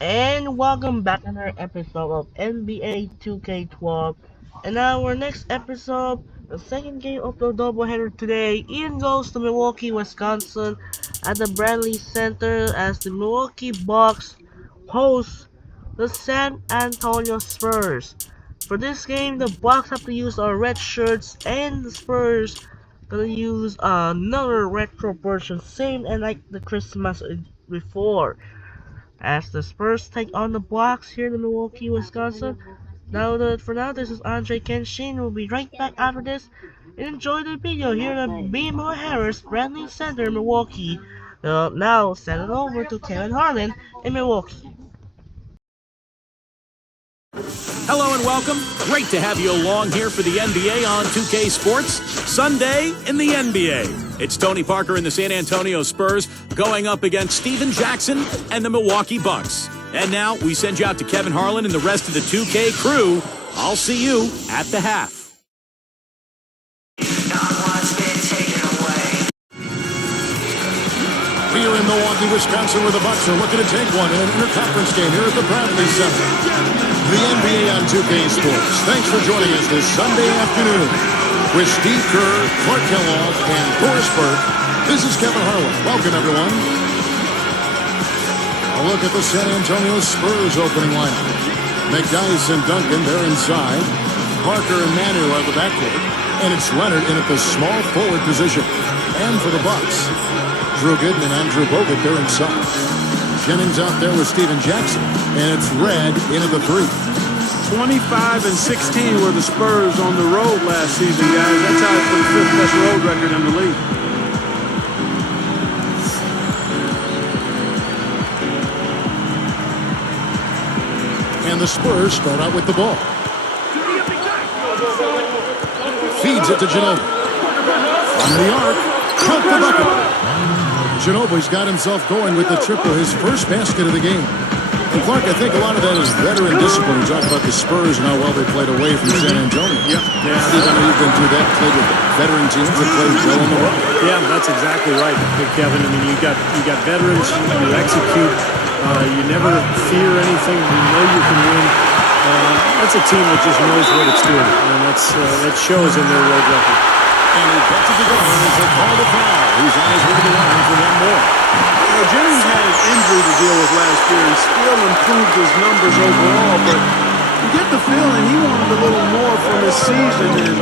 And welcome back to another episode of NBA 2K12. And our next episode, the second game of the doubleheader today, Ian goes to Milwaukee, Wisconsin at the Bradley Center as the Milwaukee Bucks host the San Antonio Spurs. For this game, the Bucks have to use our red shirts and the Spurs gonna use another retro version, same and like the Christmas before as the Spurs take on the Bucks here in Milwaukee, Wisconsin. For now, this is Andre Kenshin. We'll be right back after this. And enjoy the video here at BMO Harris Bradley Center, Milwaukee. Now, send it over to Kevin Harlan in Milwaukee. Hello and welcome. Great to have you along here for the NBA on 2K Sports. Sunday in the NBA. It's Tony Parker and the San Antonio Spurs going up against Steven Jackson and the Milwaukee Bucks. And now we send you out to Kevin Harlan and the rest of the 2K crew. I'll see you at the half. Here in Milwaukee, Wisconsin, where the Bucks are looking to take one in an interconference game here at the Bradley Center. The NBA on 2K Sports. Thanks for joining us this Sunday afternoon. With Steve Kerr, Clark Kellogg, and Boris Burke, this is Kevin Harlan. Welcome, everyone. A look at the San Antonio Spurs opening lineup. McDyess and Duncan, they're inside. Parker and Manu are the backcourt. And it's Leonard in at the small forward position. And for the Bucks, Drew Gooden and Andrew Bogut, they're inside. Jennings out there with Steven Jackson. And it's Red in at the three. 25 and 16 were the Spurs on the road last season, guys. That's how it's the fifth best road record in the league. And the Spurs start out with the ball. Feeds it to Ginobili. From the arc, count the bucket. Ginobili's got himself going with the triple, his first basket of the game. And Clark, I think a lot of that is veteran discipline. You talk about the Spurs and how well they played away from San Antonio. Yep. Yeah. Steve, I know you've been through that, played with veteran teams that played well on the road. Yeah, that's exactly right, Kevin. I mean, you got veterans, you execute, you never fear anything, you know you can win. That's a team that just knows what it's doing, and that shows in their road record. And he gets it to go, and it's a call to foul. He's on his way to the line for one more. Jennings had an injury to deal with last year. He still improved his numbers overall, but you get the feeling he wanted a little more from his season, and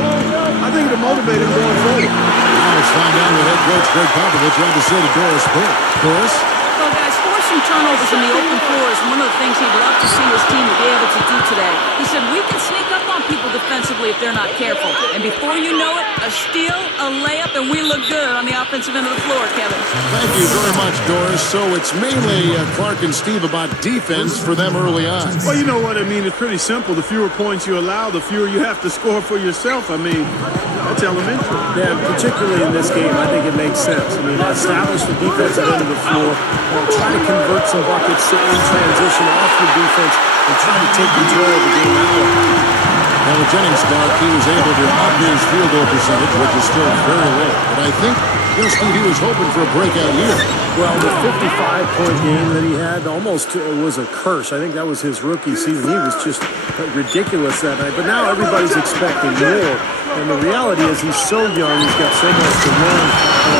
I think it'll motivate him going forward. Now let's find out what head coach Greg Popovich had to say to Doris Burke. Doris? Well, guys, forcing turnovers in the open floor is one of the things he'd love to see his team be able to do today. He said, we can sneak up on people defensively if they're not careful. And before you know it, a steal, a layup, and we look good on the offensive end of the floor, Kevin. Thank you very much, Doris. So it's mainly Clark and Steve about defense for them early on. Well, you know what I mean. It's pretty simple. The fewer points you allow, the fewer you have to score for yourself. I mean, that's elementary. Yeah, particularly in this game, I think it makes sense. I mean, establish the defensive end of the floor, try to convert some buckets in transition off your defense, and try to take control of the game out. Now, with Jennings, Clark, he was able to up his field goal percentage, which is still very low. But I think, Steve, he was hoping for a breakout year. Well, the 55-point game that he had almost was a curse. I think that was his rookie season. He was just ridiculous that night. But now everybody's expecting more. And the reality is he's so young. He's got so much to learn.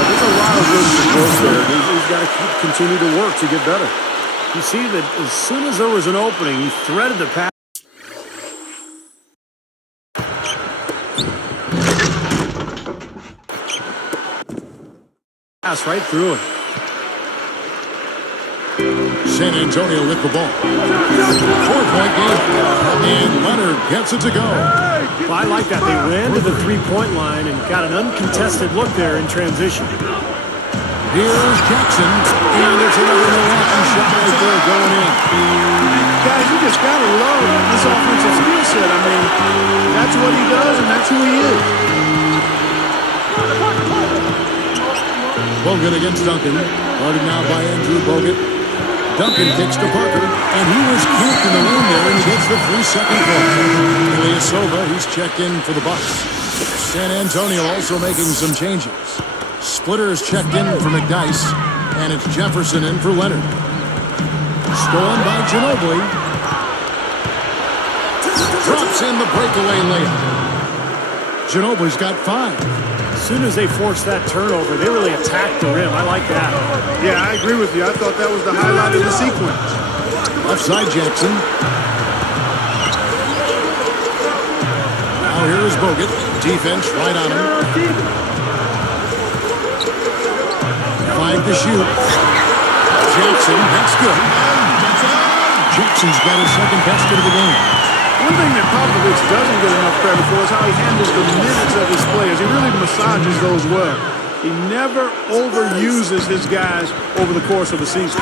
There's a lot of room for growth there. He's got to continue to work to get better. You see that as soon as there was an opening, he threaded the pass. Right through it. San Antonio with the ball. 4-point game. And Leonard gets it to go. Well, I like that. They ran to the three-point line and got an uncontested look there in transition. Here's Jackson. And it's another Milwaukee shot right there going in. Guys, you just got to love this offensive skill set. I mean, that's what he does, and that's who he is. Bogut against Duncan. Guarded now by Andrew Bogut. Duncan kicks to Parker. And he was cute in the lane there, and he gets the 3-second call. Ilyasova, he's checked in for the Bucks. San Antonio also making some changes. Splitter's checked in for McDyess. And it's Jefferson in for Leonard. Stolen by Ginobili. Drops in the breakaway layup. Ginobili's got 5. As soon as they forced that turnover, they really attacked the rim. I like that. Yeah, I agree with you. I thought that was the highlight of the sequence. Left side Jackson. Now here is Bogut. Defense right on him. 5 to shoot. Jackson, that's good. Jackson's got his second basket of the game. One thing that Popovich doesn't get enough credit for is how he handles the minutes of his players. He really massages those well. He never overuses his guys over the course of a season.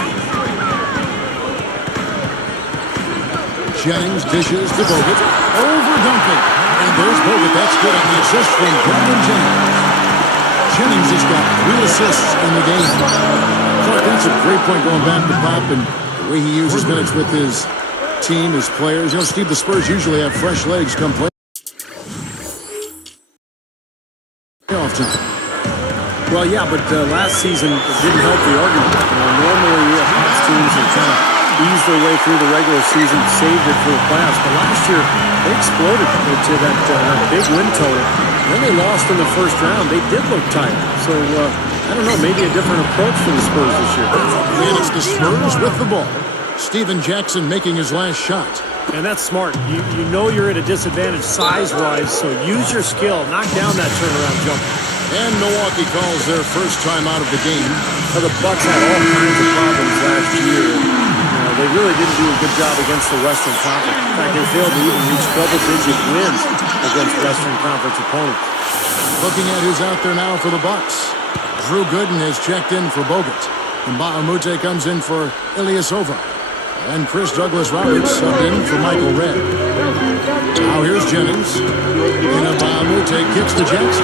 Jennings dishes to Bogut. Over Duncan. And there's Bogut. That's good on the assist from Brandon Jennings. Jennings has got 3 assists in the game. Clark, that's a great point going back to Pop and the way he uses minutes with his team, his players. You know, Steve, the Spurs usually have fresh legs come play. Playoff time. Well, yeah, but last season it didn't help the argument. Normally, Hawks teams are kind of ease their way through the regular season, saved it for the playoffs. But last year, they exploded to that big win total. When they lost in the first round, they did look tight. So, I don't know, maybe a different approach for the Spurs this year. And it's the Spurs with the ball. Steven Jackson making his last shot. And that's smart. You know you're at a disadvantage size-wise, so use your skill. Knock down that turnaround jumper. And Milwaukee calls their first time out of the game. Well, the Bucks had all kinds of problems last year. They really didn't do a good job against the Western Conference. In fact, they failed to even reach double-digit wins against Western Conference opponents. Looking at who's out there now for the Bucks. Drew Gooden has checked in for Bogut. And Bahamute comes in for Ilyasova. And Chris Douglas-Roberts subbed in for Michael Redd. Now here's Jennings. And Bahamute kicks to Jackson.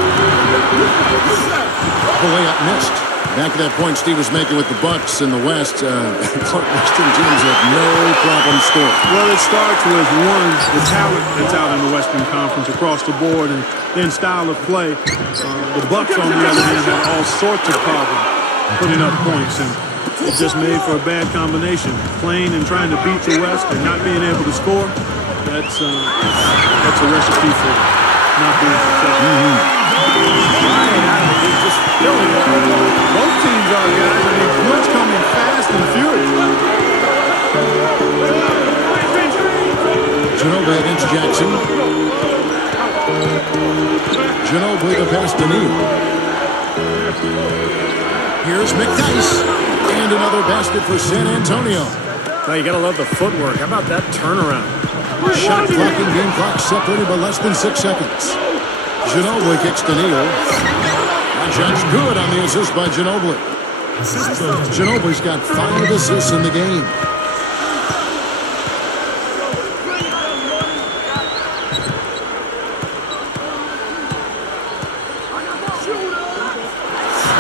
The layup missed. Back to that point Steve was making with the Bucks in the West. Clark Western teams have no problem scoring. Well, it starts with, one, the talent that's out in the Western Conference across the board, and then style of play. The Bucks, on the other hand, have all sorts of problems putting up points, and it just made for a bad combination. Playing and trying to beat the West and not being able to score, that's a recipe for not being successful. Both teams are, guys. I mean, points coming fast and furious. Ginobili against Jackson. Ginobili to pass to Neal. Here's McDyess. And another basket for San Antonio. Now you got to love the footwork. How about that turnaround? Shot clock and game clock separated by less than 6 seconds. Ginobili kicks to Neal. And shot's good on the assist by Ginobili. Ginobili's got 5 assists in the game.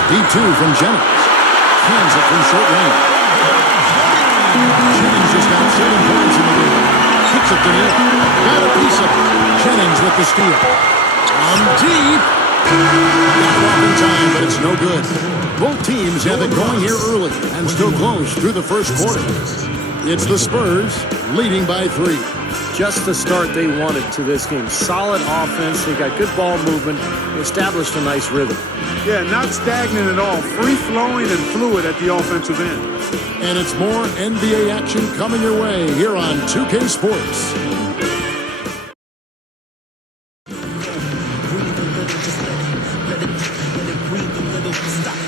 D2 from Jennings. Hands it from short range. Jennings has got 7 points in the game. Kicks it to Neal. Got a piece of it. Jennings with the steal. On deep. Got it off in time, but it's no good. Both teams have it going here early and still close through the first quarter. It's the Spurs leading by 3. Just the start they wanted to this game. Solid offense. They got good ball movement. Established a nice rhythm. Yeah, not stagnant at all. Free-flowing and fluid at the offensive end. And it's more NBA action coming your way here on 2K Sports.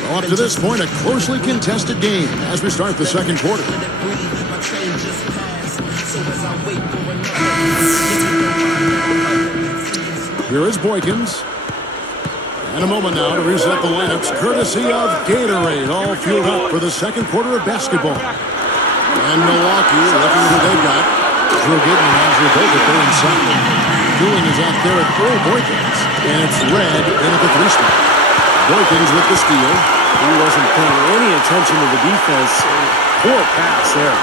Well, up to this point, a closely contested game as we start the second quarter. Here is Boykins. And a moment now to reset the lineups, courtesy of Gatorade, all fueled up for the second quarter of basketball. And Milwaukee, looking who they've got. Drew Gooden and Andrew Bogut there inside. Doing is out there at Earl Boykins. And it's Red in at the 3-spot. Boykins with the steal. He wasn't paying any attention to the defense. Poor pass there.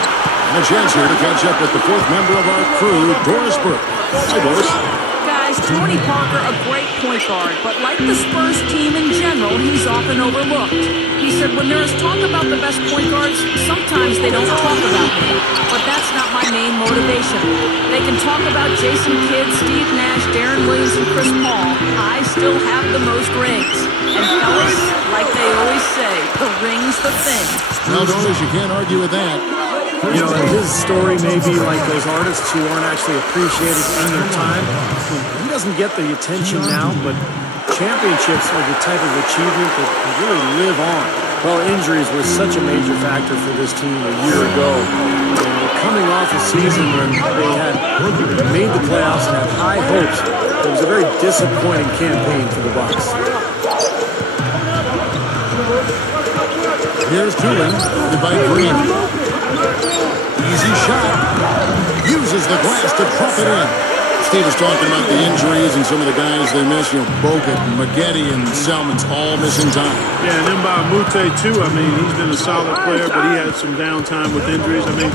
And a chance here to catch up with the 4th member of our crew, Doris Burke. Hi, Doris. Guys, Tony Parker, a great point guard, but like the Spurs team in general, he's often overlooked. He said when there is talk about the best point guards, sometimes they don't talk about me. But that's not my main motivation. They can talk about Jason Kidd, Steve Nash, Darren Williams, and Chris Paul. I still have the most rings. And fellas, like they always say, the ring's the thing. Well, Doris, you can't argue with that. You know, his story may be like those artists who aren't actually appreciated in their time. He doesn't get the attention now, but championships are the type of achievement that really live on. Well, injuries were such a major factor for this team a year ago. And we're coming off a season when they had made the playoffs and had high hopes. It was a very disappointing campaign for the Bucks. Here's Tulin, by Green. Easy shot. Uses the glass to drop it in. Steve was talking about the injuries and some of the guys they missed. You know, Bogut, Maggette, and Selman's all missing time. Yeah, and then by Mute, too. I mean, he's been a solid player, but he had some downtime with injuries. I mean,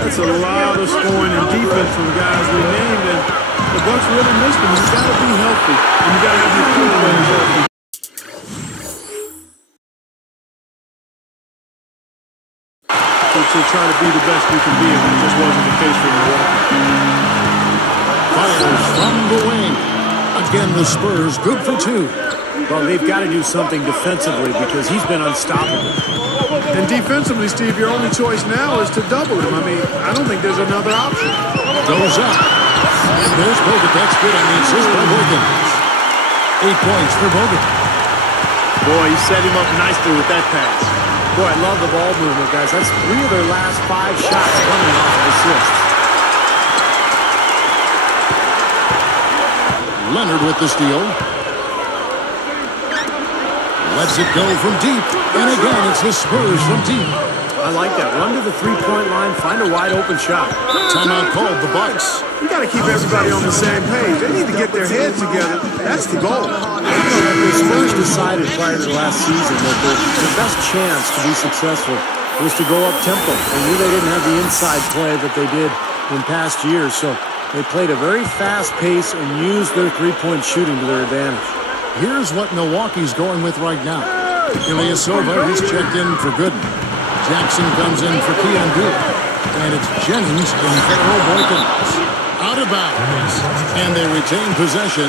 that's a lot of scoring and defense from guys we named, and the Bucks really missed him. You got to be healthy, and you got to have your skill players healthy. To try to be the best you can be, and that just wasn't the case for Milwaukee. Fires from the wing. Again, the Spurs good for 2. Well, they've got to do something defensively because he's been unstoppable. And defensively, Steve, your only choice now is to double him. I mean, I don't think there's another option. Goes up. And there's Bogut. That's good on the assist by Wilkins. 8 points for Bogut. Boy, he set him up nicely with that pass. Boy, I love the ball movement, guys. That's 3 of their last 5 shots coming off of assists. Leonard with the steal. Lets it go from deep. And again, it's the Spurs from deep. I like that. Run to the three-point line, find a wide-open shot. Timeout called the Bucks. You got to keep everybody on the same page. They need to get their heads together. That's the goal. The Spurs decided prior to last season that the best chance to be successful was to go up-tempo. They knew they didn't have the inside play that they did in past years, so they played a very fast pace and used their three-point shooting to their advantage. Here's what Milwaukee's going with right now. Ilyasova, he's checked in for Gooden. Jackson comes in for Keon Dewey. And it's Jennings and Farrell Boykins. Out of bounds. And they retain possession.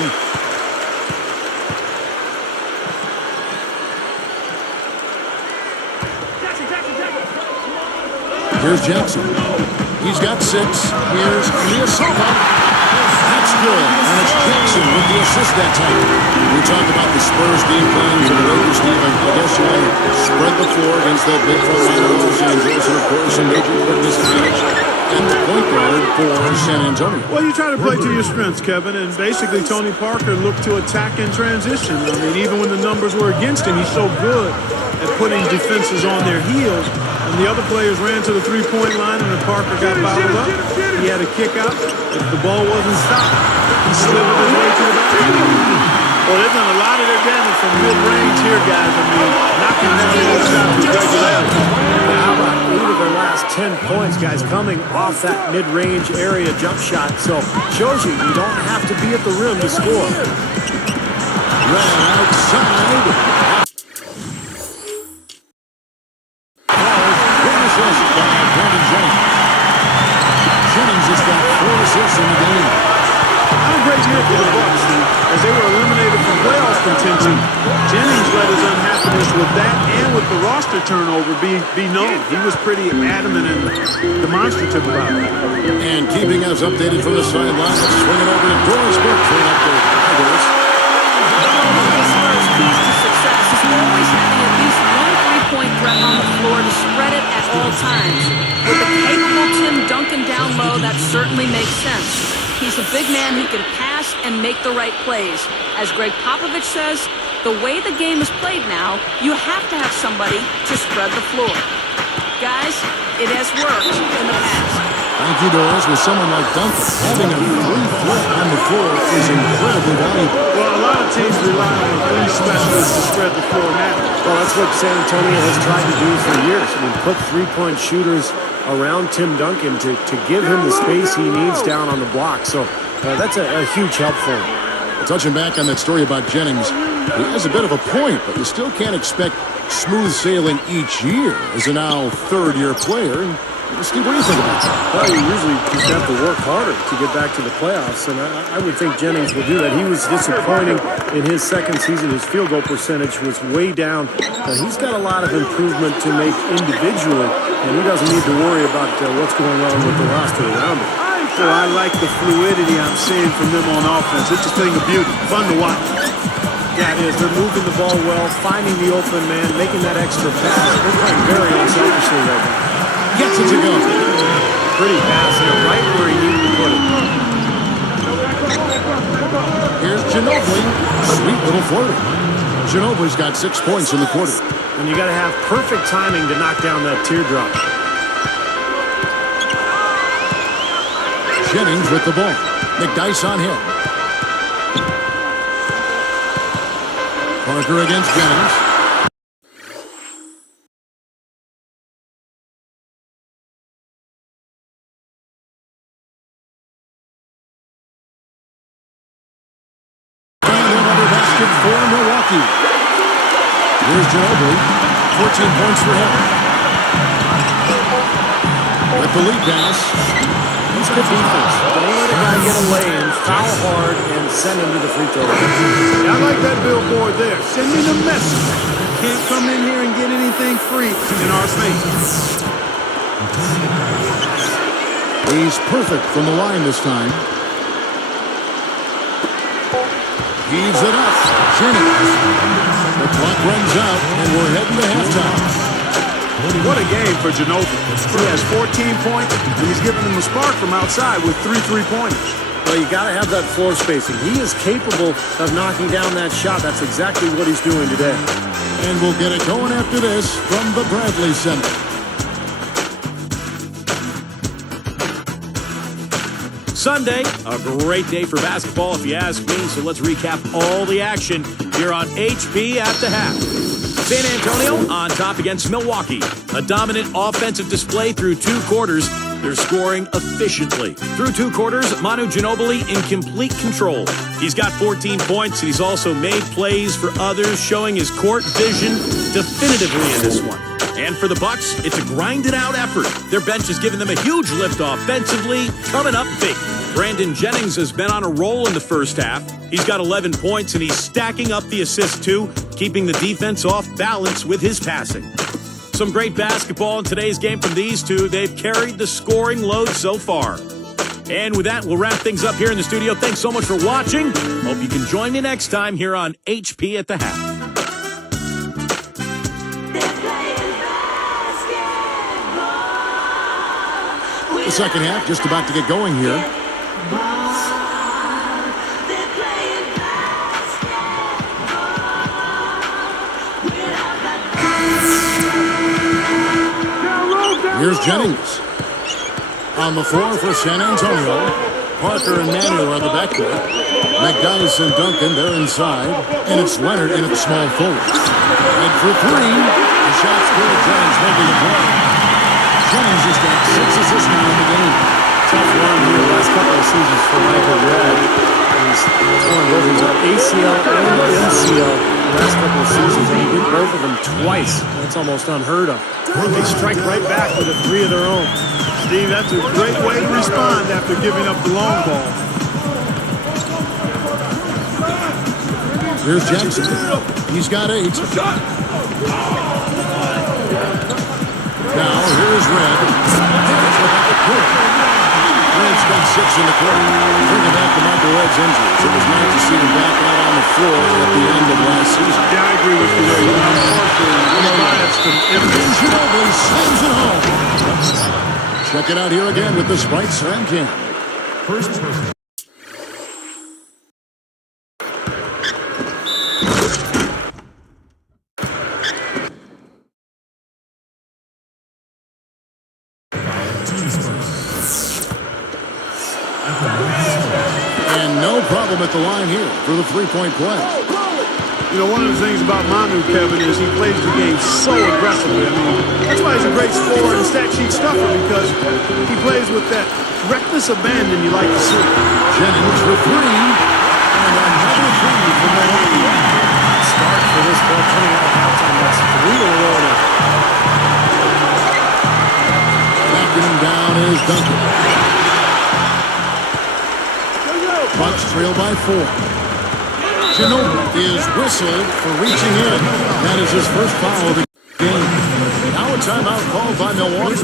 Here's Jackson. He's got 6. Here's Ilyasova. That's good. And it's Jackson with the assist that time. We talked about the Spurs game plan for the Lakers, Steve. I guess you want to spread the floor against that big front line of Los Angeles. And, of course, a major quickness advantage and the point guard for San Antonio. Well, you try to play to your strengths, Kevin, and basically Tony Parker looked to attack in transition. I mean, even when the numbers were against him, he's so good at putting defenses on their heels. And the other players ran to the three-point line, and then Parker got bottled up. He had a kick out. If the ball wasn't stopped, he slithered his way to the basket. Well, they've done a lot of their damage from mid-range here, guys. I mean, knocking down those shots with regularity. How about 8 of their last 10 points, guys, coming off that mid-range area jump shot. So, shows you don't have to be at the rim to score. Ran outside. Jennings has got 4 assists in the game. Not a great year for the Bucks, as they were eliminated from playoff contention. Jennings let his unhappiness with that and with the roster turnover be known. He was pretty adamant and demonstrative about it. And keeping us updated from the sideline, let's swing it over to Doris Burke for an update. Hi, Doris. Spurs' keys to success is always having at least one three-point threat on the floor to spread it at all times. With the capable Tim Duncan down low, that certainly makes sense. He's a big man, he can pass and make the right plays. As Greg Popovich says, the way the game is played now, you have to have somebody to spread the floor. Guys, it has worked in the past. Thank you, Doris. With someone like Duncan, having a free threat on the floor is incredibly valuable. Well, a lot of teams rely on a three specialist to spread the floor now. Well, that's what San Antonio has tried to do for years. I mean, put three-point shooters around Tim Duncan to give him the space he needs down on the block. So that's a huge help for him. Touching back on that story about Jennings, he has a bit of a point, but you still can't expect smooth sailing each year as a now third-year player. Steve, what do you think about that? Well, you usually just have to work harder to get back to the playoffs, and I would think Jennings will do that. He was disappointing in his second season. His field goal percentage was way down. He's got a lot of improvement to make individually, and he doesn't need to worry about what's going on with the roster around him. Well, I like the fluidity I'm seeing from them on offense. It's just a thing of beauty. Fun to watch. Yeah, it is. They're moving the ball well, finding the open man, making that extra pass. They're playing very unselfishly right now. Gets it to go. Pretty pass there, right where he needed to put it. Here's Ginobili. Sweet little floater. Ginobili's got 6 points in the quarter. And you got to have perfect timing to knock down that teardrop. Jennings with the ball. McDyess on him. Parker against Jennings. For Milwaukee. Here's Ginobili. 14 points for him. With the lead pass. He's good defense. Don't let a guy get a lay-in, foul hard, and send him to the free throw line. I like that billboard there. Send me the message. Can't come in here and get anything free in our space. He's perfect from the line this time. Heaves it up. Jennings. The clock runs out, and we're heading to halftime. What a game for Ginobili. He has 14 points, and he's giving them a spark from outside with 3 3-pointers. Well, you got to have that floor spacing. He is capable of knocking down that shot. That's exactly what he's doing today. And we'll get it going after this from the Bradley Center. Sunday, a great day for basketball if you ask me, so let's recap all the action here on HP at the half. San Antonio on top against Milwaukee. A dominant offensive display through 2 quarters. They're scoring efficiently. Through 2 quarters, Manu Ginobili in complete control. He's got 14 points, and he's also made plays for others, showing his court vision definitively in this one. And for the Bucks, it's a grinded-out effort. Their bench has given them a huge lift offensively, coming up big. Brandon Jennings has been on a roll in the first half. He's got 11 points, and he's stacking up the assists, too, keeping the defense off balance with his passing. Some great basketball in today's game from these two. They've carried the scoring load so far. And with that, we'll wrap things up here in the studio. Thanks so much for watching. Hope you can join me next time here on HP at the Half. The second half just about to get going here. Here's Jennings. On the floor for San Antonio. Parker and Manu are the backcourt. McDyess and Duncan, they're inside. And it's Leonard in at the small forward. And for 3, the shot's good. Jennings making the play. Jennings has got 6 assists now in the game. Tough run here the last couple of seasons for Michael Red. He's torn both his ACL and MCL the last couple of seasons, and he did both of them twice. That's almost unheard of. They strike right back with a 3 of their own. Steve, that's a great way to respond after giving up the long ball. Here's Jackson. He's got 8. Now, here's Red. Red's got 6 in the quarter. Bringing back to Michael Red's injuries. It was nice to see him back out on the floor at the end of last season. Yeah, I agree with you there. Ginobili slams it home. Check it out here again with the Sprite Slam Can. And no problem at the line here for the 3-point play. You know, one of the things about Manu, Kevin, is he plays the game so aggressively. I mean, that's why he's a great scorer and stat sheet stuffer, because he plays with that reckless abandon you like to see. Jennings for 3. And another 3 from Milwaukee. Start for this ball coming out of halftime. That's 3 in a row now. Back to one is Duncan. Bucks trail by 4. Ginobili is whistled for reaching in. That is his first foul of the game. Now a timeout called by Milwaukee.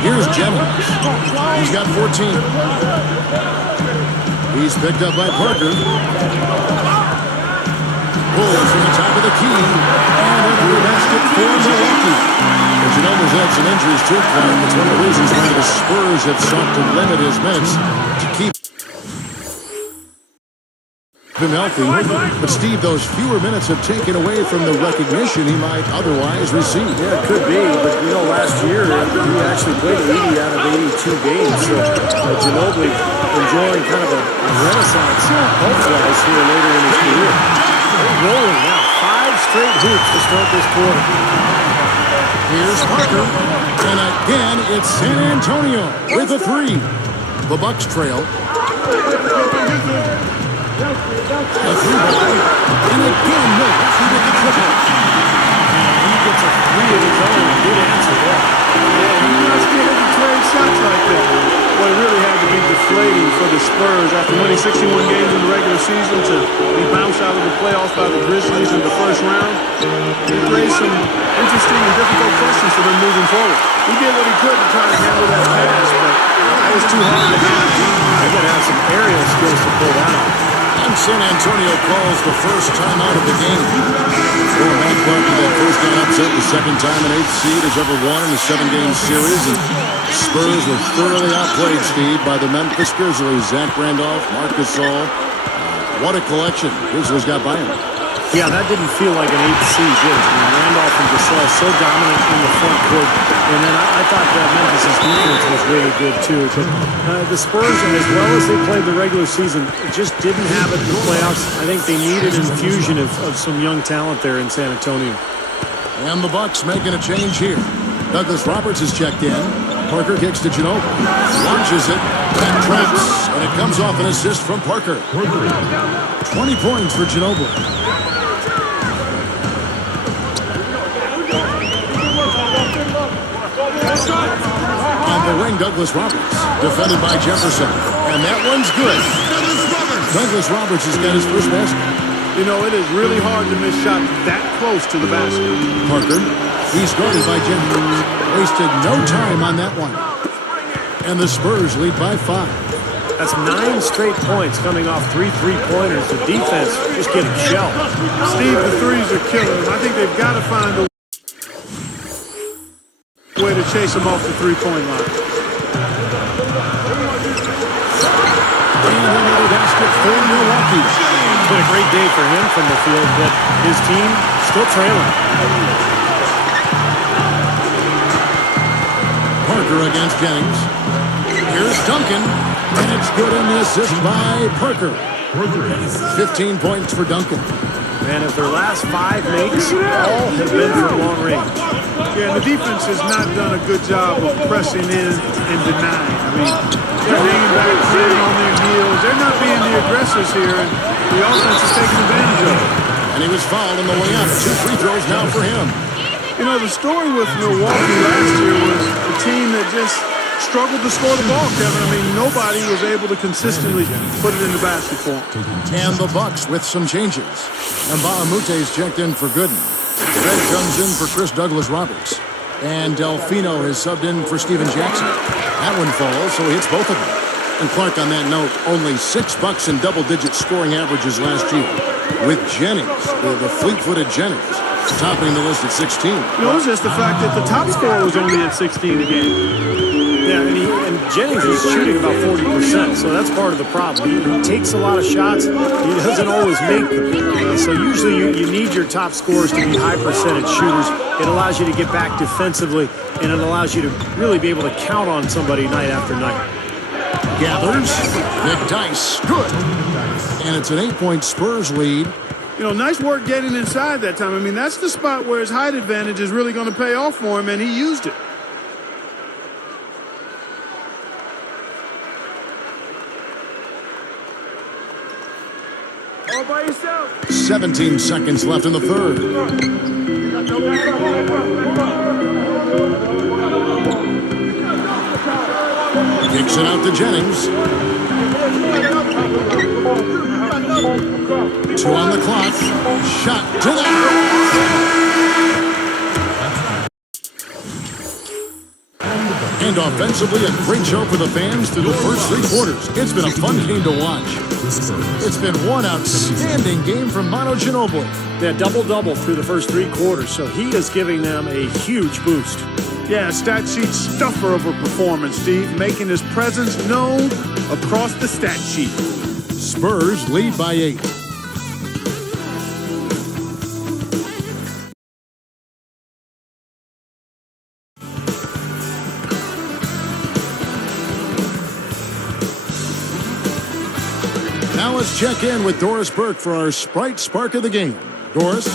Here's Jennings. He's got 14. He's picked up by Parker. Pulls from the top of the key. And another basket for Milwaukee. Ginobili's had some injuries too, Clark. It's one of the reasons why the Spurs have sought to limit his minutes to keep him healthy. But Steve, those fewer minutes have taken away from the recognition he might otherwise receive. Yeah, it could be, but you know, last year he actually played 80 out of 82 games. So Ginobili enjoying kind of a renaissance health-wise here later in his career. Rolling now, 5 straight hoops to start this quarter. Here's Parker, and again it's San Antonio with a 3. The Bucks trail. A 3-ball, and again Milwaukee with the triple. He gets a 3 of his own. Good answer there. Yeah, he must be able to trade shots like that. Well, it really had to be deflating for the Spurs after winning 61 games in the regular season to be bounced out of the playoffs by the Grizzlies in the first round. It raised some interesting and difficult questions for them moving forward. He did what he could to try to handle that pass, but it was too hard to handle. They're going to have some aerial skills to pull that off. And San Antonio calls the first timeout of the game. Going back to that first-down upset, the second time an 8th seed has ever won in a 7-game series. And Spurs were thoroughly outplayed, Steve, by the Memphis Grizzlies. Zach Randolph, Marc Gasol. What a collection Grizzlies got by him. Yeah, that didn't feel like an 8th seed, did it? I mean, Randolph and Gasol so dominant in the front court. And then I thought that Memphis' defense was really good, too. But the Spurs, as well as they played the regular season, just didn't have it in the playoffs. I think they needed an infusion of some young talent there in San Antonio. And the Bucks making a change here. Douglas Roberts is checked in. Parker kicks to Ginobili. Launches it. And traps. And it comes off an assist from Parker. 20 points for Ginobili. On the wing, Douglas Roberts. Defended by Jefferson. And that one's good. Douglas Roberts has got his first basket. You know, it is really hard to miss shots that close to the basket. Parker, he's guarded by Jennings. Wasted no time on that one. And the Spurs lead by 5. That's 9 straight points coming off 3 3-pointers. The defense just getting shelled. Steve, the threes are killing them. I think they've got to find a way to chase them off the 3-point line. And another basket for Milwaukee. It's been a great day for him from the field, but his team still trailing. Parker against Jennings. Here's Duncan. And it's good in the assist by Parker. 15 points for Duncan. And if their last 5 makes, all have been from long range. Yeah, and the defense has not done a good job of pressing in and denying. I mean, they're hanging back, sitting on their heels. They're not being the aggressors here, and the offense is taking advantage of it. And he was fouled on the way out. 2 free throws now for him. You know, the story with Milwaukee last year was a team that just struggled to score the ball, Kevin. I mean, nobody was able to consistently put it in the basket for them. And the Bucks with some changes. And Baamute's checked in for Gooden. Fred comes in for Chris Douglas Roberts. And Delfino has subbed in for Steven Jackson. That one falls, so he hits both of them. And Clark, on that note, only 6 Bucks in double-digit scoring averages last year. With Jennings, the fleet-footed Jennings, topping the list at 16. You know, it's just the fact that the top scorer was only at 16 a game. Yeah, and Jennings is shooting about 40%, so that's part of the problem. He takes a lot of shots. He doesn't always make them. So usually you need your top scorers to be high percentage shooters. It allows you to get back defensively, and it allows you to really be able to count on somebody night after night. Gathers. McDyess. Good. And it's an 8-point Spurs lead. You know, nice work getting inside that time. I mean, that's the spot where his height advantage is really going to pay off for him, and he used it. All by yourself. 17 seconds left in the third. Kicks it out to Jennings. 2 on the clock. Shot to the... And offensively, a great show for the fans through the first 3 quarters. It's been a fun game to watch. It's been one outstanding game from Manu Ginobili. Yeah, double-double through the first 3 quarters, so he is giving them a huge boost. Yeah, stat sheet stuffer of a performance, Steve, making his presence known across the stat sheet. Spurs lead by 8. Now let's check in with Doris Burke for our Sprite Spark of the game. Doris?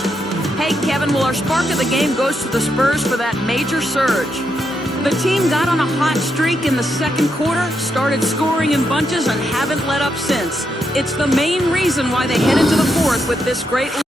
Hey, Kevin, well, our spark of the game goes to the Spurs for that major surge. The team got on a hot streak in the second quarter, started scoring in bunches, and haven't let up since. It's the main reason why they head into the fourth with this great lead.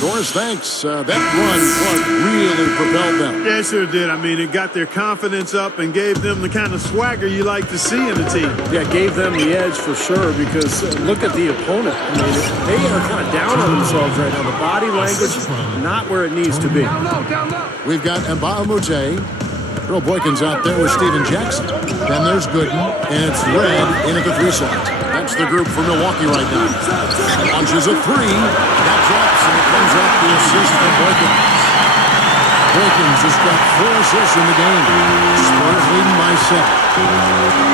Doris, thanks. That run really propelled them. Yeah, it sure did. I mean, it got their confidence up and gave them the kind of swagger you like to see in a team. Yeah, gave them the edge for sure because look at the opponent. I mean, they are kind of down on themselves right now. The body language, not where it needs to be. We've got Mbamute. Earl Boykins out there with Steven Jackson. Then there's Gooden, and it's Red in at the 3 slot. That's the group for Milwaukee right now. Launches a 3. That drops, and it comes off the assist from Boykins. Boykins has got 4 assists in the game. Spurs leading by 7.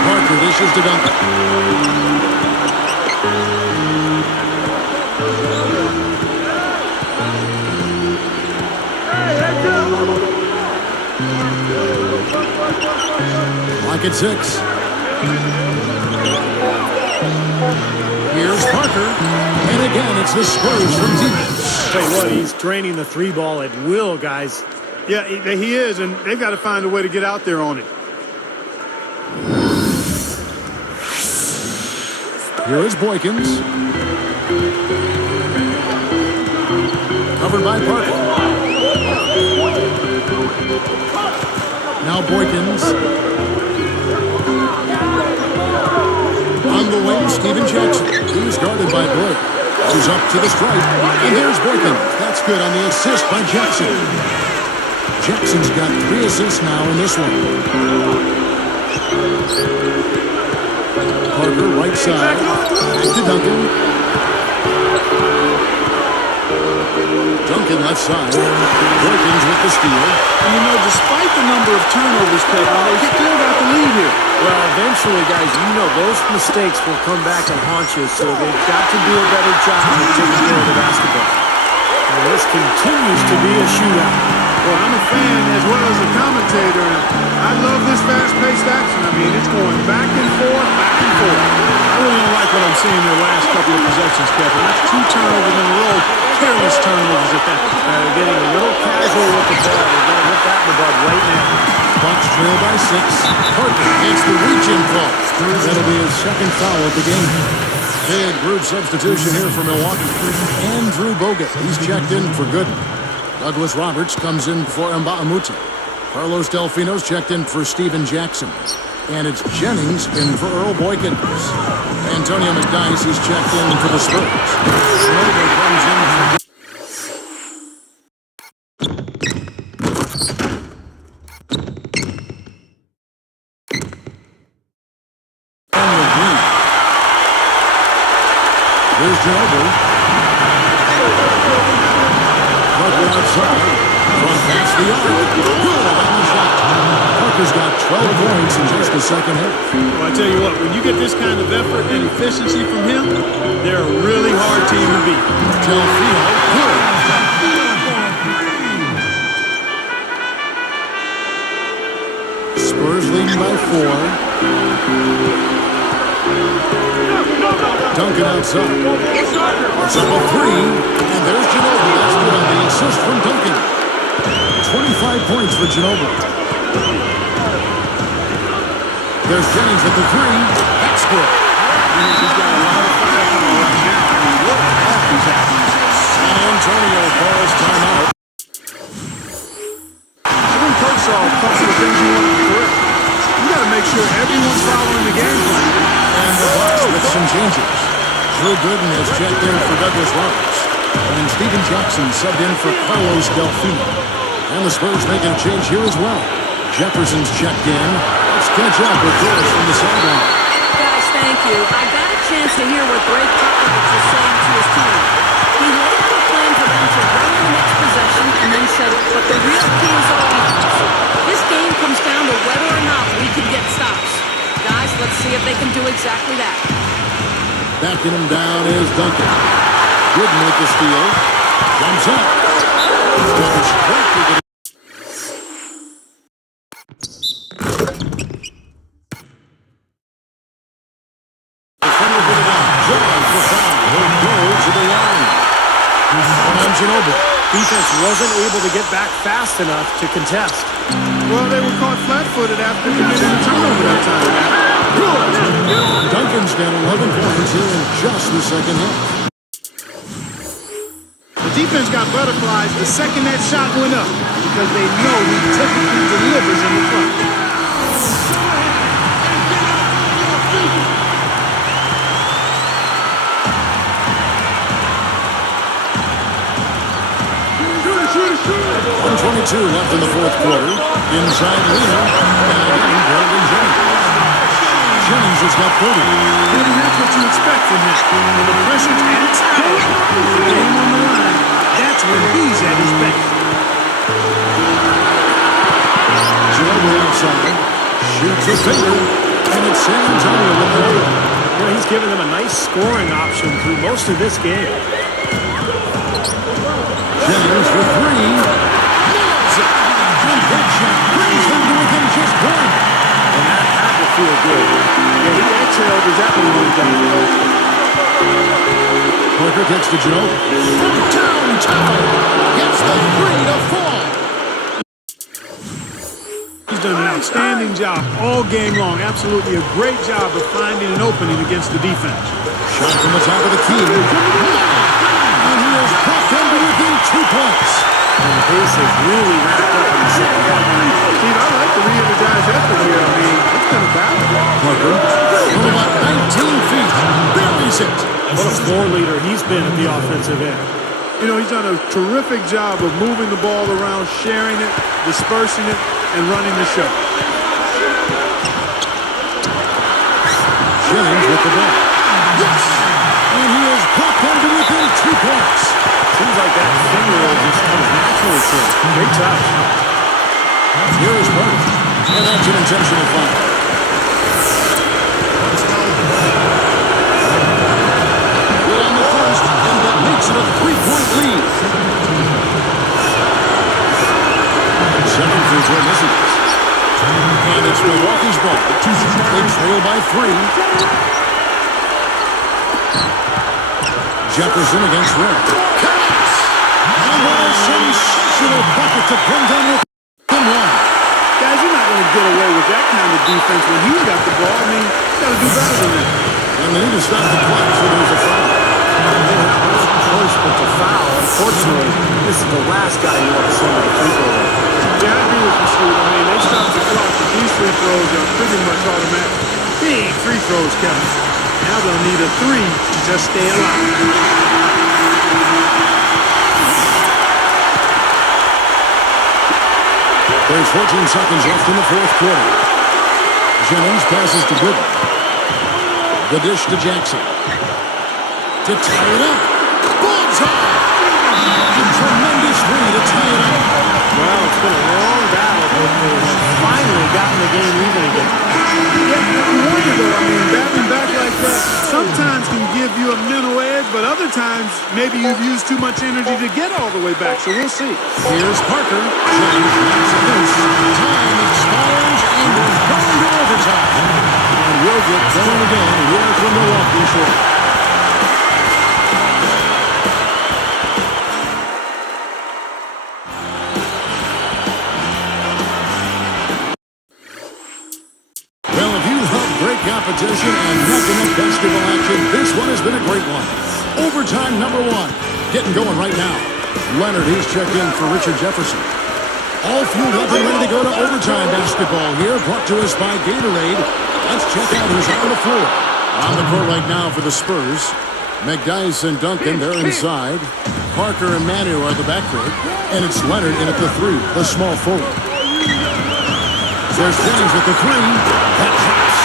Parker dishes to Duncan. Lock at 6. Here's Parker. And again, it's the Spurs from deep. Tell you what, he's draining the 3 ball at will, guys. Yeah, he is, and they've got to find a way to get out there on it. Here is Boykins. Covered by Parker. Now Boykins. On the wing, Steven Jackson. He's guarded by Blake. He's up to the stripe. And there's Boykins. That's good on the assist by Jackson. Jackson's got 3 assists now in this one. Parker, right side. Back to Duncan. Duncan left side. Boykins with the steal. And you know, despite the number of turnovers, Kevin, they still got the lead here. Well, eventually, guys, you know those mistakes will come back and haunt you, so they've got to do a better job of taking care of the basketball. And this continues to be a shootout. Well, I'm a fan as well as a commentator, and I love this fast-paced action. I mean, it's going back and forth, back and forth. I really don't like what I'm seeing their last couple of possessions, Kevin. That's 2 turnovers in a row, careless turnovers at that. They're getting a little casual with the ball. They're going to hit that in the bud right now. Bucks trail by 6. Parker gets the reach-in call. That'll be his 2nd foul of the game. Big group substitution here for Milwaukee. Andrew Bogut, he's checked in for good. Douglas Roberts comes in for Mbamute. Carlos Delfino's checked in for Steven Jackson. And it's Jennings in for Earl Boykins. Antonio McDyess, he's checked in for the Spurs. Schroeder comes in for... Here's Ginobili. Parker outside. From past the arc. Good on the shot. Parker's got 12 points in just the second half. Well, I tell you what, when you get this kind of effort and efficiency from him, they're a really hard team to beat. Delfino, good. 4. Duncan outside. It's up a 3. And there's Ginobili. That's good on the assist from Duncan. 25 points for Ginobili. There's Jennings with the 3. That's good. He's got a lot of firepower right now. I mean, look off he's at. San Antonio calls timeout. I think Coach saw a couple of things he wanted to correct. You got to make sure everyone's following the game plan. And the Bucks with some changes. Drew Gooden has checked in for Douglas Roberts. And Stephen Jackson subbed in for Carlos Delfino. And the Spurs making a change here as well. Jefferson's checked in. Let's catch up with this from the sideline. Guys, thank you. I got a chance to hear what Greg Popovich was saying to his team. He laid out a plan for them to run the next possession and then said, but the real key is our defense. This game comes down to whether or not we can get stops. Guys, let's see if they can do exactly that. Backing him down is Duncan. Gooden with the steal. Jumps up. Goes straight to the Defense wasn't able to get back fast enough to contest. Well, they were caught flat-footed after committing a turnover that time. Duncan's got 11 points here in just the second half. The defense got butterflies the second that shot went up because they know he typically delivers in the front. .22 left in the fourth quarter. Inside Lena. And again, Brandon Jennings. Jennings has got 30. And that's what you expect from him. When the pressure's at its highest, the game on the line, that's when he's at his best. Ginobili outside. Shoots a finger. And it's San Antonio with the lead. You know, he's given them a nice scoring option through most of this game. Jennings for 3. Nails it. And that shot brings them to within just 1. And that had to feel good. Yeah, he exhaled exactly what he got. Parker gets to Ginobili. From downtown. Gets the 3 to fall. He's done an outstanding job all game long. Absolutely a great job of finding an opening against the defense. Shot from the top of the key. And he has popped them to within 2 points. And the pace has really ramped up in the second half. Steve, I like the re-energized effort here. I mean, it's been a battle. Parker, from about 19 feet, buries it. What a floor leader he's been at the offensive end. You know, he's done a terrific job of moving the ball around, sharing it, dispersing it, and running the show. Jennings with the ball. Yes! And he has popped them to within 2 points. Seems like that finger just comes naturally to him. Great touch. Here is Parker. And that's an intentional foul. We're on the first, and that makes it a 3-point lead. Second free throw misses. And it's Milwaukee's ball. They trail by 3. Jefferson against Red. Connects! And what a sensational bucket to bring down with 1. Guys, you're not going to get away with that kind of defense when he's got the ball. I mean, you got to do better than that. And they need to stop the clock, so there's a foul. Close, but the foul. Unfortunately, this is the last guy you want to send to the free throw line. Yeah, I agree with you, Steve. I mean, they stop the clock, but these free throws are pretty much automatic. Big free throws, Kevin. Now they'll need a 3 to just stay alive. There's 14 seconds left in the fourth quarter. Jennings passes to Gooden. The dish to Jackson. To tie it up. Bullseye! A tremendous 3 to tie it up. Well, it's been a long battle, but they have finally gotten the game even again. Yeah, you wonder though, I mean, battling back like that sometimes can give you a mental edge, but other times maybe you've used too much energy to get all the way back, so we'll see. Here's Parker. Jennings makes a miss. Time expires and we're going to overtime. And we'll get going again here from Milwaukee short. Well, if you love great competition and nothing but basketball action, this one has been a great one. Overtime number 1. Getting going right now. Leonard, he's checked in for Richard Jefferson. All fueled up and ready to go to overtime basketball here, brought to us by Gatorade. Let's check out who's on the floor. On the court right now for the Spurs. McDyess and Duncan, they're inside. Parker and Manu are the backcourt. And it's Leonard in at the 3, the small forward. There's Jennings with the 3. That drops.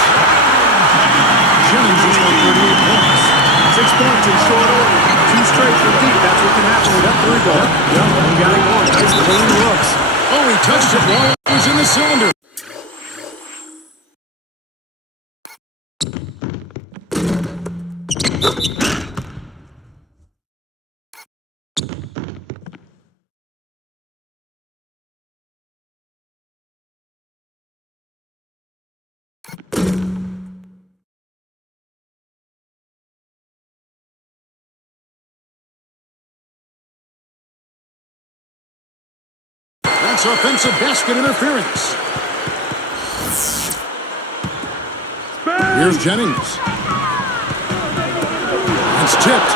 Jennings has got 38 points. 6 points in short order. 2 straight from deep. That's what can happen with that 3 ball. Yep, he got it going. Nice clean looks. Oh, he touched it while it was in the cylinder. That's offensive basket interference. Here's Jennings. It's tipped.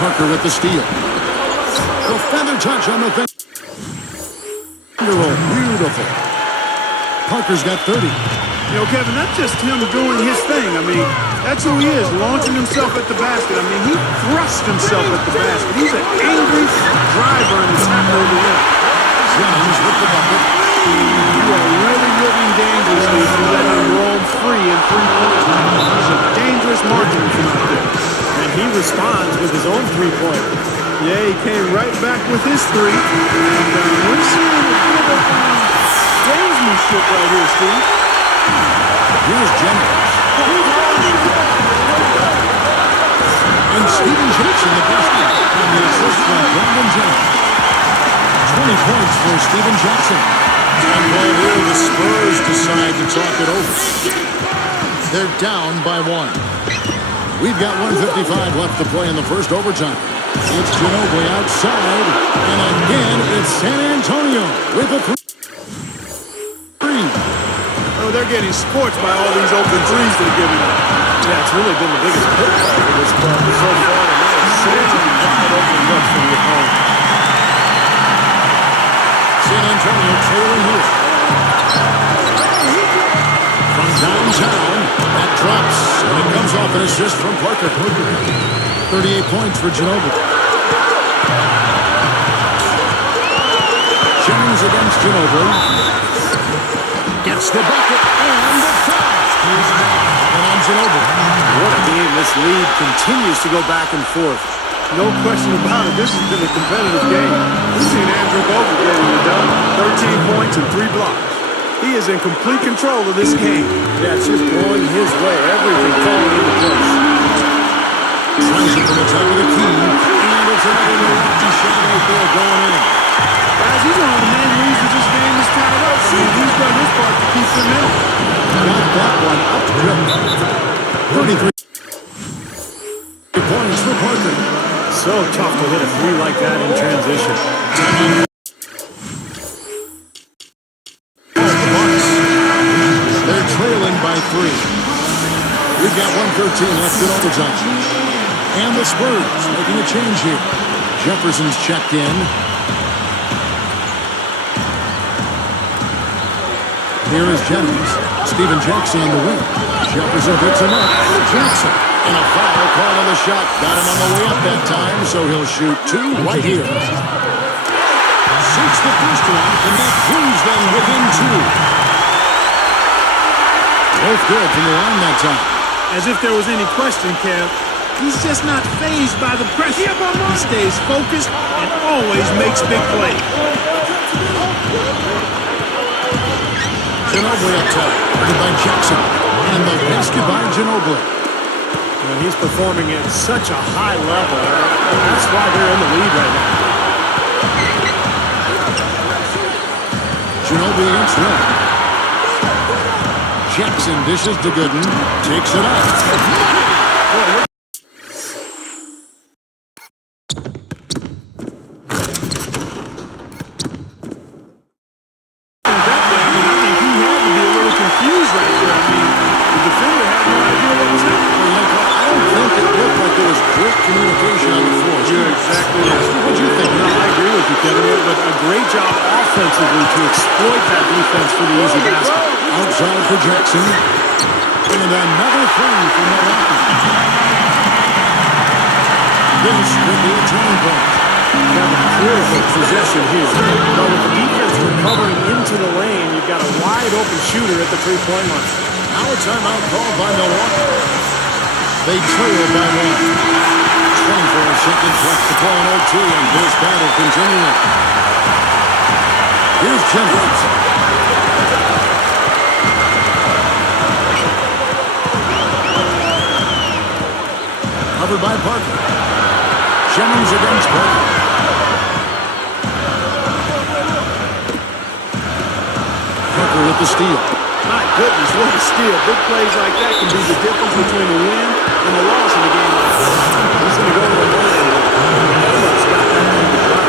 Parker with the steal. The feather touch on the thing. Beautiful. Parker's got 30. You know, Kevin, that's just him doing his thing. I mean, that's who he is, launching himself at the basket. I mean, he thrusts himself at the basket. He's an angry driver and he's not over the rim. Jennings with the bucket. You are really living dangerously if you let him roam free in 3 points. He's a dangerous marker from out there. And he responds with his own 3-pointer. Yeah, he came right back with his 3. And we're seeing a bit of gamesmanship right here, Steve. Here's Jennings. And Stephen Jackson, the basket. And the assist from Brandon Jennings. 20 points for Stephen Jackson. And while here, the Spurs decide to talk it over. They're down by 1. We've got 1:55 left to play in the first overtime. It's Ginobili outside. And again, it's San Antonio with a 3. Oh, they're getting scorched by all these open threes that are giving up. Yeah, it's really been the biggest pitfall for this club so far tonight. 7 wide open looks from the opponent. San Antonio trailing here. From downtown, that drops, and it comes off an assist from Parker. 38 points for Ginobili. Jennings against Ginobili. Gets the bucket, and the foul. And on Ginobili. What a game. This lead continues to go back and forth. No question about it. This has been a competitive game. We've seen Andrew Bogut getting it done. 13 points and 3 blocks. He is in complete control of this game. Yeah, it's just going his way. Everything falling into place. Tries it from the top of the key. And it's another Milwaukee shot right there going in. Guys, he's one of the main reasons this game is tied up. I mean, he's done his part to keep them in. Got that one up good. 33 points for Parker. So tough to hit a 3 like that in transition. They're trailing by 3. We've got 1:13 left in overtime. And the Spurs making a change here. Jefferson's checked in. Here is Jennings. Stephen Jackson on the wing. Jefferson picks him up. Jackson. And a foul call on the shot. Got him on the way up that time, so he'll shoot 2 right here. Shoots the first one, and that brings them within 2. Both good from the line that time. As if there was any question, Kev. He's just not fazed by the pressure. He stays focused and always makes big plays. Ginobili up top, guarded by Jackson. And the basket by Ginobili. And he's performing at such a high level. That's why they're in the lead right now. Ginobili against Leonard. Jackson dishes to Gooden. Takes it up. Confused right there. I mean, the defender had no idea what was happening. I don't think it looked like there was great communication on the floor. You're exactly right. What do you think? No, I agree with you, Kevin. But a great job offensively to exploit that defense for the easy basket. Outside for Jackson. And another three for Milwaukee. This could be a turning point. Have a critical possession here. But with the defense recovering into the lane, you've got a wide open shooter at the three-point line. Now a timeout called by Milwaukee. They trail by 1. 24 seconds left to play in OT, and this battle continuing. Here's Jennings. Covered by Parker. Jennings against Parker. Parker with the steal. My goodness, what a steal. Big plays like that can be the difference between a win and a loss in a game like this. He's going to go to the line. Almost got that thing to drop.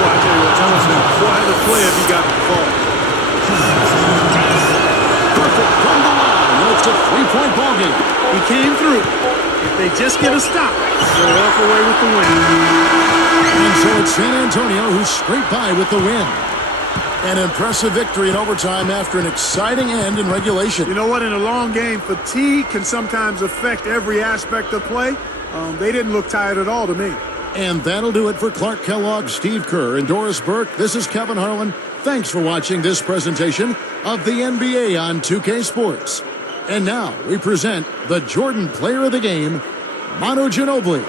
Well, I tell you what, Thompson, what had to play if he got the ball. Perfect from the line. It's a three-point ball game. He came through. If they just get a stop, they'll walk away with the win. And so it's San Antonio who scraped by with the win. An impressive victory in overtime after an exciting end in regulation. You know what? In a long game, fatigue can sometimes affect every aspect of play. They didn't look tired at all to me. And that'll do it for Clark Kellogg, Steve Kerr, and Doris Burke. This is Kevin Harlan. Thanks for watching this presentation of the NBA on 2K Sports. And now we present the Jordan Player of the Game, Manu Ginobili.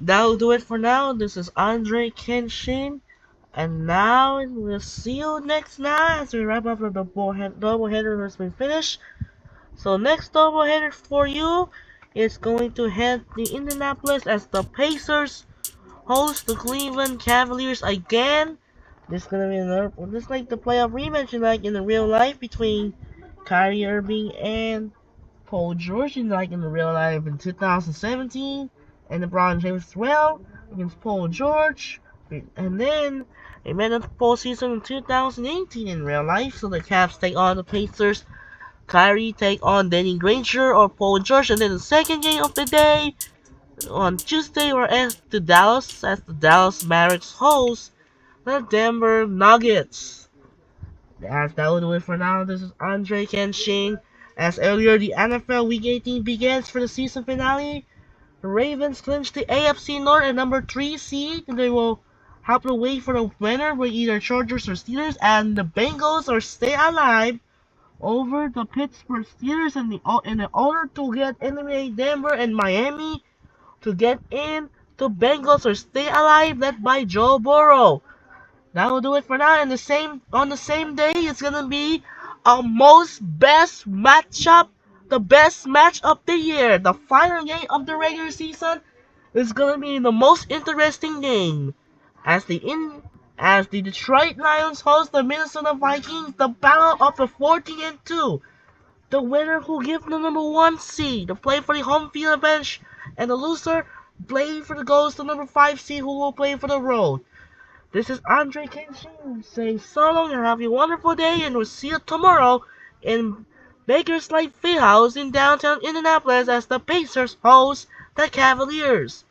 That'll do it for now. This is Andre Kenshin. And now we'll see you next night as we wrap up the doubleheader has been finished. So next doubleheader for you is going to head the Indianapolis as the Pacers host the Cleveland Cavaliers again. This is gonna be another, this is like the playoff rematch like in the real life between Kyrie Irving and Paul George in the real life in 2017, and LeBron James as well against Paul George, and then they met in the postseason in 2018 in real life. So the Cavs take on the Pacers, Kyrie take on Danny Granger or Paul George, and then the second game of the day on Tuesday we're at the Dallas as the Dallas Mavericks host the Denver Nuggets. That will do it for now. This is Andre Kenshin. As earlier, the NFL Week 18 begins for the season finale. The Ravens clinched the AFC North at number 3 seed, and they will have to wait for the winner with either Chargers or Steelers, and the Bengals are stay alive over the Pittsburgh Steelers in the order to get eliminate Denver and Miami to get in. The Bengals are stay alive, led by Joe Burrow. That will do it for now. And on the same day, it's gonna be a most best matchup, the best match of the year. The final game of the regular season is gonna be the most interesting game as the Detroit Lions host the Minnesota Vikings. The battle of the 14 and 2. The winner who gives the number 1 seed to play for the home field advantage, and the loser play for the goes to number 5 seed who will play for the road. This is Andre Kenshin saying so long and have a wonderful day, and we'll see you tomorrow in Baker's Light Fieldhouse in downtown Indianapolis as the Pacers host the Cavaliers.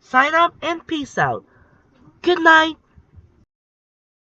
Sign up and peace out. Good night.